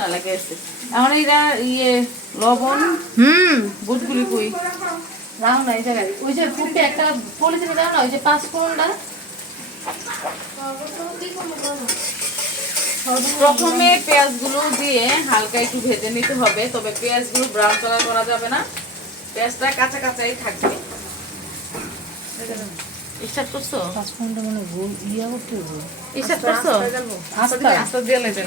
না লাগে এখন এইটা ইয়ে লবণ হুম। বুটগুলি কই? রাও না এই জায়গায়। ওই যে ফুটে একটা পলিথিনে দাও না ওই যে পাঁচ ফোড়নটা প্রথমে পেঁয়াজগুলো দিয়ে হালকা একটু ভেজে নিতে হবে তবে পেঁয়াজগুলো ব্রাউন কালার করা যাবে না। পেঁয়াজটা কাঁচা কাঁচাই থাকবে। স্টার্ট করছ? পাঁচ ফোড়নটা মানে গোল ইয়া করতে স্টার্ট করছ? আস্তা আস্তে দিয়ে নেবেন।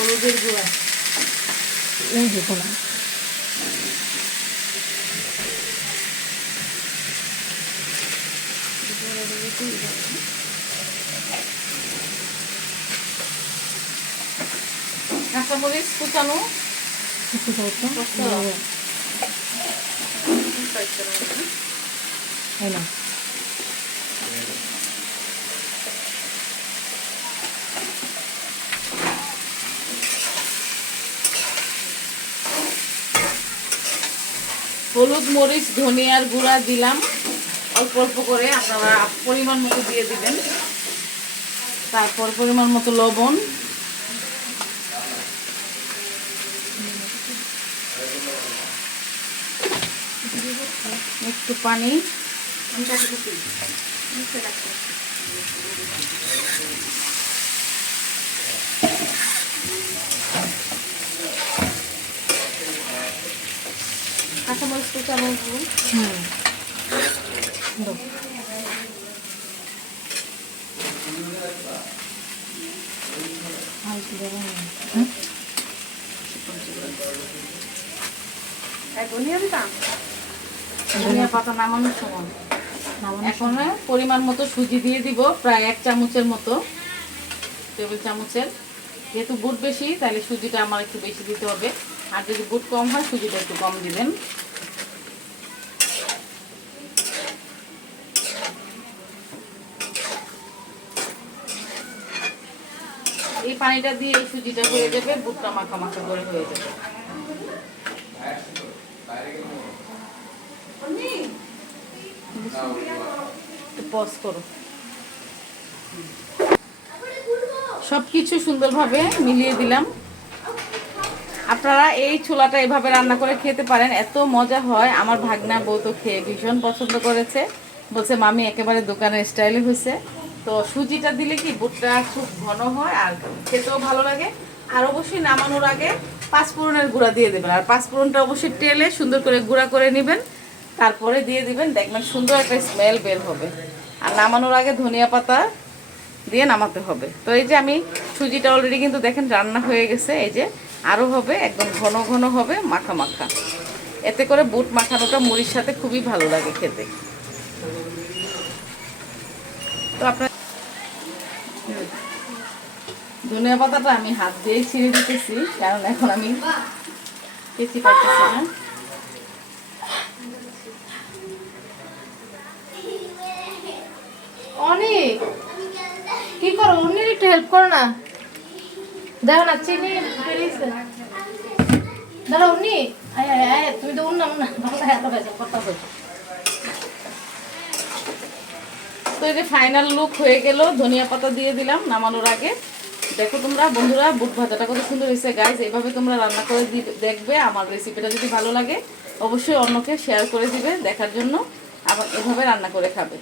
হলুদের গুঁড়া। ওই দেখো না কাঁচামরিচ কুচানো? এই না হলুদ মরিচ, ধনিয়ার গুঁড়া দিলাম। অল্প অল্প করে আপনারা পরিমাণ মতো দিয়ে দিবেন। তারপর পরিমাণ মতো লবণ। একটু পানি। হুম? পাতা নামানোর সময়। নামানোর এখন পরিমাণ মতো সুজি দিয়ে দিব প্রায় এক চামচের মতো। টেবিল চামচের। যেহেতু বুট বেশি তাহলে সুজিটা আমার একটু বেশি দিতে হবে। আর যদি বুট কম হয় সুজিটা একটু কম দিবেন। এই পানিটা দিয়ে এই সুজিটা হয়ে যাবে বুটটা মাখা মাখা করে হয়ে যাবে। পজ করো। সব কিছু সুন্দরভাবে মিলিয়ে দিলাম। আপনারা এই ছোলাটা এভাবে রান্না করে খেতে পারেন এত মজা হয়। আমার ভাগনা বউ তো খেয়ে ভীষণ পছন্দ করেছে। বলছে মামি একেবারে দোকানের স্টাইলে হয়েছে। তো সুজিটা দিলে কি বুটটা খুব ঘন হয় আর খেতেও ভালো লাগে। আর অবশ্যই নামানোর আগে পাঁচফোড়নের গুঁড়া দিয়ে দেবেন। আর পাঁচফোড়নটা অবশ্যই তেলে সুন্দর করে গুঁড়া করে নেবেন। তারপরে দিয়ে দিবেন, দেখবেন সুন্দর একটা স্মেল বের হবে। আর নামানোর আগে ধনিয়া পাতা দিয়ে নামাতে হবে। তো এই যে আমি সুজিটা অলরেডি কিন্তু দেখেন রান্না হয়ে গেছে। এই যে আরও হবে, একদম ঘন ঘন হবে, মাখা মাখা। এতে করে বুট মাখানোটা মুড়ির সাথে খুবই ভালো লাগে খেতে। তো আপনার ধনিয়া পাতাটা আমি হাত দিয়েই ছিঁড়ে দিতেছি, কারণ এখন আমি কেচি পাচ্ছি না। কি করো? একটু হেল্প করো না। দেখো না, চিনি তুমি বলছো তো এই যে ফাইনাল লুক হয়ে গেল ধনিয়া পাতা দিয়ে দিলাম নামানোর আগে। দেখো তোমরা, বন্ধুরা, বুট ভাতাটা কত সুন্দর হয়েছে গাইজ এভাবে তোমরা রান্না করে দেখবে আমার রেসিপিটা যদি ভালো লাগে, অবশ্যই অন্যকে শেয়ার করে দিবে দেখার জন্য। আবার এভাবে রান্না করে খাবে।